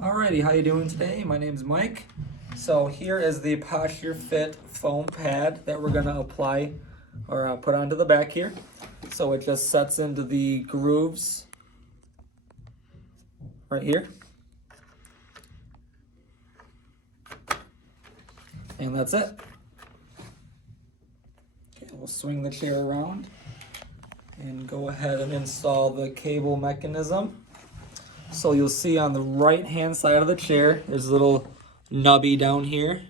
Alrighty, how you doing today? My name's Mike. So here is the posturefit foam pad that we're gonna apply or put onto the back here. So it just sets into the grooves right here. And that's it. Okay, we'll swing the chair around and go ahead and install the cable mechanism. So you'll see on the right hand side of the chair, there's a little nubby down here.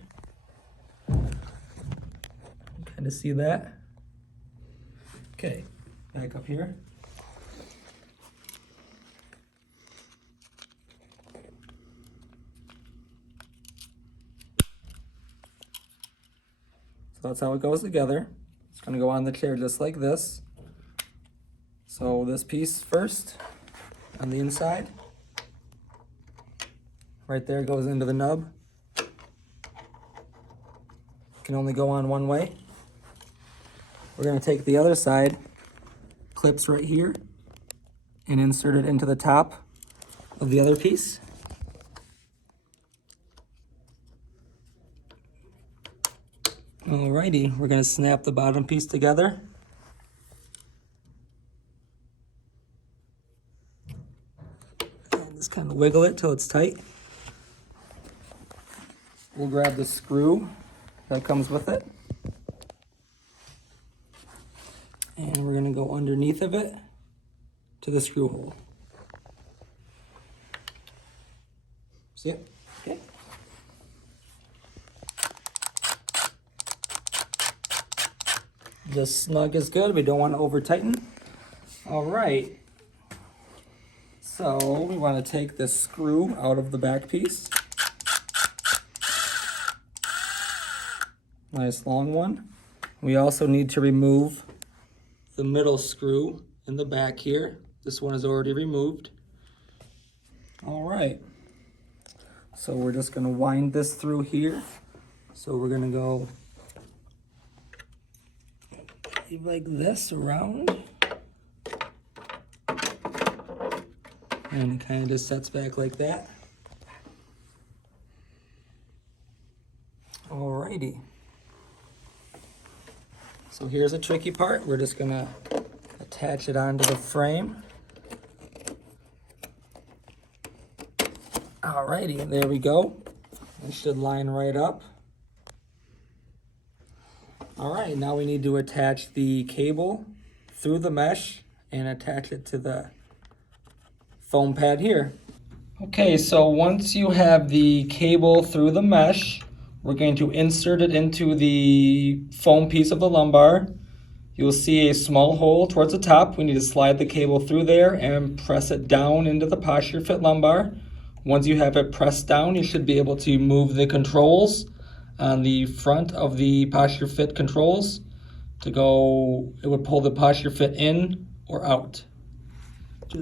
Kind of see that? Okay, back up here. So that's how it goes together. It's gonna go on the chair just like this. So this piece first on the inside. Right there goes into the nub. Can only go on one way. We're gonna take the other side, clips right here, and insert it into the top of the other piece. Alrighty, we're gonna snap the bottom piece together. And just kind of wiggle it till it's tight. We'll grab the screw that comes with it. And we're gonna go underneath of it to the screw hole. See it? Okay. Just snug is good. We don't want to over tighten. All right. So we want to take this screw out of the back piece. Nice long one. We also need to remove the middle screw in the back here. This one is already removed. All right. So we're just going to wind this through here. So we're going to go like this around. And it kind of just sets back like that. Alrighty. So here's the tricky part. We're just gonna attach it onto the frame. Alrighty, there we go. It should line right up. Alright, now we need to attach the cable through the mesh and attach it to the foam pad here. Okay, so once you have the cable through the mesh, we're going to insert it into the foam piece of the lumbar. You'll see a small hole towards the top. We need to slide the cable through there and press it down into the posturefit lumbar. Once you have it pressed down, you should be able to move the controls on the front of the posturefit controls to go, it would pull the posturefit in or out.